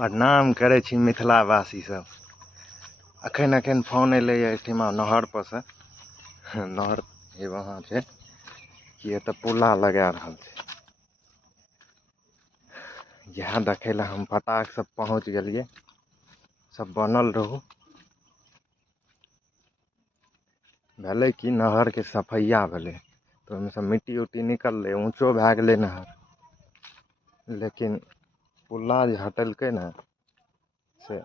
प्रणाम करै छी मिथिलावासी सब। अखन फोन अयलै एहिठिमा नहर पर से। नहर ये वहाँ छै कि एतऽ पुला लगा रहल छै। इएह देखै लए हम फटाक से पहुँच गेलियै। सब बनल रहू। भेलै कि नहर के सफैया भेलै तऽ ओहिमे से मिट्टी उट्टी निकललै, ऊँचो भए गेलै नहर। लेकिन पुल्ला जे हटेलकै ने से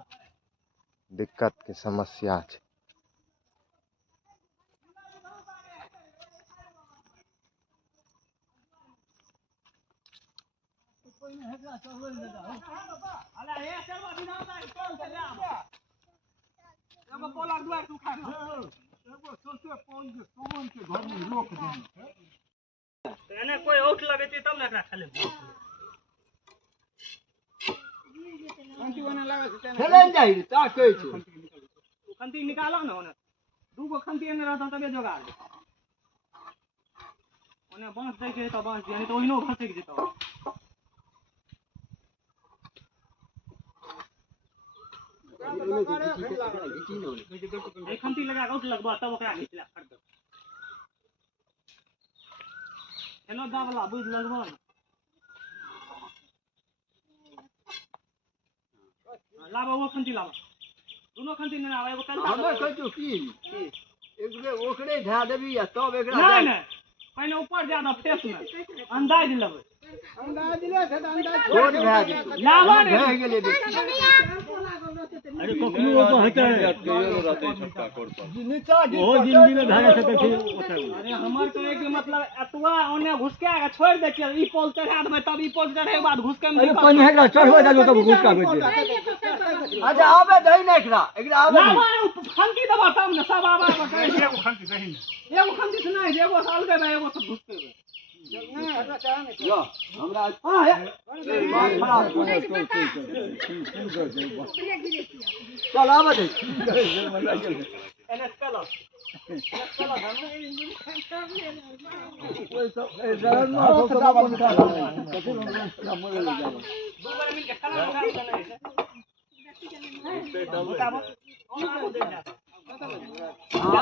दिक्कत के समस्या छै। कोई औठ लगे तब ने खेले खंती निकालो ना दूगो खंती एने रहता तबे जोगाड़ ओने बांस दै के तो बांस दिया नहीं तो ओहिनो फंसक जेतो। खंती लगा के उठ लगबा तब ओकरा घिचला खड़ दे हेलो दावला बुझ लगबा लाबो वो खंती लाबो दोनों खंती ने आवे एगो कंटा हमर कहै छौ की एकरे ओकरे धा देबी आ तब एकरा नहीं पहले ऊपर जा द फेस में अंदाज लेबै अंदाज ले से अंदाज छोड़ भए जेतौ लाबो ने भए गेलै अरे कखनो ओतो हटे कहियो रहतै छोटका कोर पर नीचा गिर ओ जिंदगी में भागे सकै छै अरे हमर कहै के मतलब एतवा ओने घुसका के छोड़ दे के ई पोल चढ़ा देबै तब ई पोल चढ़े के बाद घुसके में अरे पानी हेकरा चढ़बै दे तब घुसका बैठ अच्छा आबे दही ने एकरा आबे खंती दबा तब ने सब आबा कहै एगो खंती दही एगो खंती से नहीं एगो साल के एगो से घुसके हमरा चल आबे दे एनएस चलो कोई सब जरूर ना हो सब अपन का कथि मोरे ले जाबो दू बार मिल के खाना खा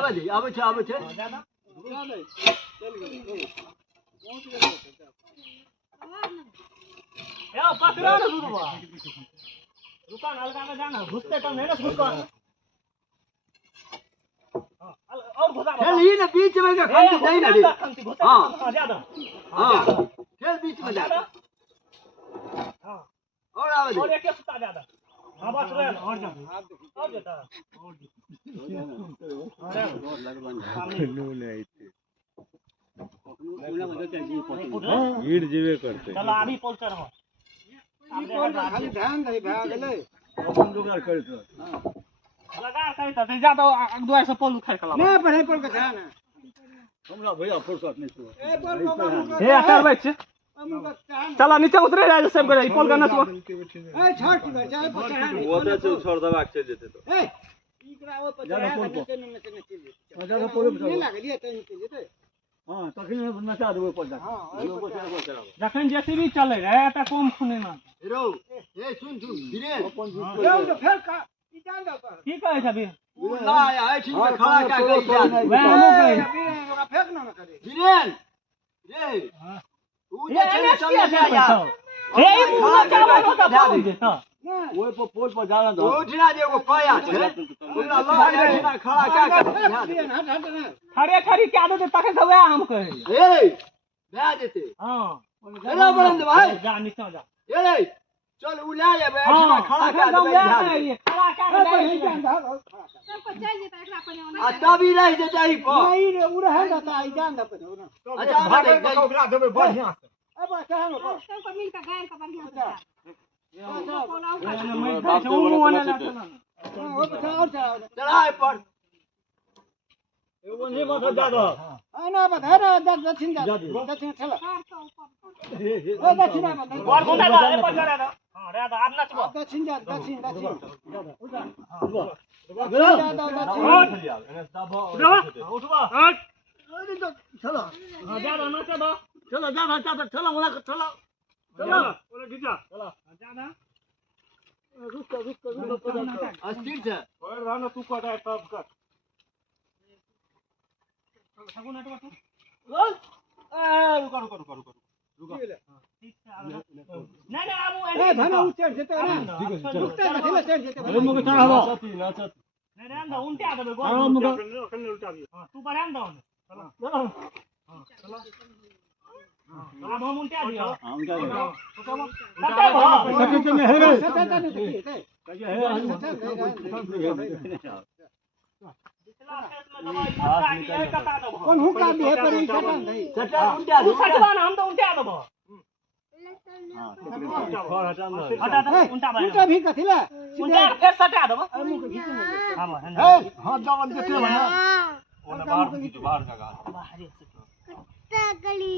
ले आबे छै ज्यादा चल गेल पहुंच गेल ए पकड़ा ना दूधवा दुकान अलगा में जाना घुसते कम नहीं ना घुसको और घुसा खेल ही ना बीच में का खंती नहीं ना हां ज्यादा हां खेल बीच में जा हां और आवे और एक सुता ज्यादा हां बस रे और जा और जाता अरे नो नहीं गिर जेबे करते चल आबी पहुंचर हो खाली ध्यान दे भए गेलै अपन जोगाड़ करत हां लगा करत त जा तो दुआर से पोल उठाय कला नहीं पर पोल के ध्यान हमरा भैया फुर्सत नहीं छो ए पोल हे चलबै छ चला नीचे उतरे जाय सब करे पोल का नसवा ए छोड़ की भाई चाहे ओते से छोड़ दबा के चल जेते तो ए इकरा ओ पर नीचे में चल जेते ज्यादा पोल नहीं लागलिए त नीचे जेते हां तखन मचा देबो पर जा हां जखन जेसीबी चले रे त कम खुने ना रो ए सुन धीरे अपन तो फेर का ई जान दो पर की कहै छबी ना आया है ठीक में खड़ा का गई जा वे हम कहै ओकरा फेंक ना करे धीरे रे हां तू जे चल जा यार ए ई मुंह चावल होता भाग देता ओए पर पोल पर जाना दो ओठिना जे एगो पाया छै ओकरा लहर ओठिना खड़ा का हट खड़े खड़ी क्या दे तके से वे हम कहे ए भए जेते हां एला बरन दे भाई जा नीचा जा ए चल उ ले लेबे ओठिना खड़ा का दे खड़ा का दे सब पर चल जेता एकरा पने आ तभी रह जेते ई पर नहीं रे उ रह जाता ई जान दे पने ना अच्छा भागे ओकरा देबे बढ़िया से अब कहां सब को मिल के गाय का बढ़िया से चला पर एगो नहीं बता जा दो आना बता रे दक्षिण चला ओ दक्षिण बता बॉल घुमा दे ए पर जा रे हां रे आज नचबो दक्षिण जा दक्षिण उठबा हट चलो हां जा दो नच दो चलो जा चलो ओला चलो चलो ओले खींचा चलो जा ना अस्थिर से और रहना तू कर है सब कर सगुन हटवा तू रुको रुको रुको रुको रुको ठीक से नहीं नहीं अब ए धना उचड़ जेते ना रुकते ना चल जेते अरे मुके चढ़ हवा नहीं रे अंदर उल्टा देबे गोल कने उल्टा दियो हां तू बढ़ान दो चलो हां चलो अब हम उल्टा दियो हां उल्टा दियो सटे में है रे सटे नहीं कहिए है कौन हुका दे पर ई सटन नहीं सटा उल्टा दो सटवा ना हम तो उल्टा देबो हां हटा उल्टा भी कथिला उल्टा फिर सटा देबो हां हां जवन देते बना ओने बाहर जगह कुत्ता गली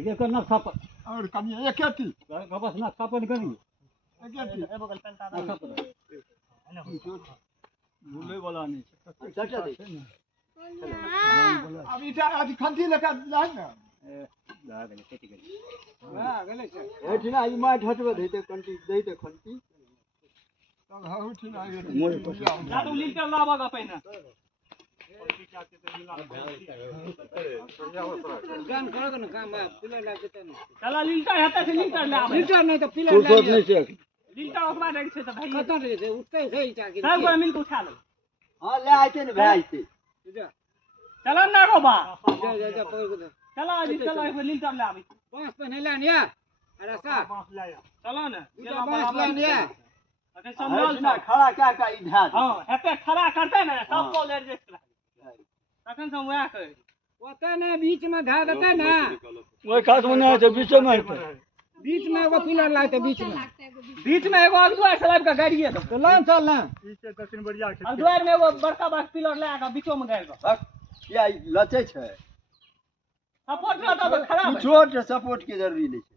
एक करना खप और कमी एक केटी बस ना खपन करी एक केटी ए बगल पेंटा ना खप है ना भूले वाला नहीं सटा दे अब इटा आज खंती लगा लाग ना लाग गले केटी गले हां गले छ एठिना ई माट हटवे देते कंटी देते खंती तब हा उठिना मोर पर जादू लीटर लावा का पैना गान करो ना काम पिला लागते नहीं चला लीटर हता से लीटर ले आवे लीटर नहीं तो पिला ले नहीं से लीटर ओकरा देख से तो भाई कत रे से उठते सही चाके सब को मिल के उठा ले हां ले आइते ने भाई आइते चलो ना रोबा जा पकड़ के चलो अभी चलो एक लीटर ले आवे बांस पे नहीं लानिया अरे सा बांस ले आ चलो ना ये बांस लानिया अरे संभाल ना खड़ा क्या का इधर हां हेते खड़ा करते ना सबको ले एडजस्ट तखन से वह कर ओते ने बीच में धा देते ना ओए खास में है बीच में एगो पिलर लाते बीच में एगो अगुआ सलाब का गाड़ी है तो लान चल ना पीछे दक्षिण बढ़िया अगुआ में एगो बड़का बड़ा पिलर ला के बीचो में गाड़ दो या लचे छै सपोर्ट ना तो खराब है छोट सपोर्ट के जरूरी नहीं है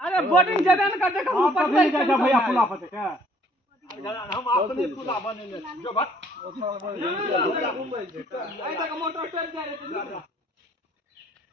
अरे बोटिंग जगह न करते का पकड़ के भैया पुला पते क्या हम अपने पुला बने जो बात आई तक मोटर चल जा रहे थे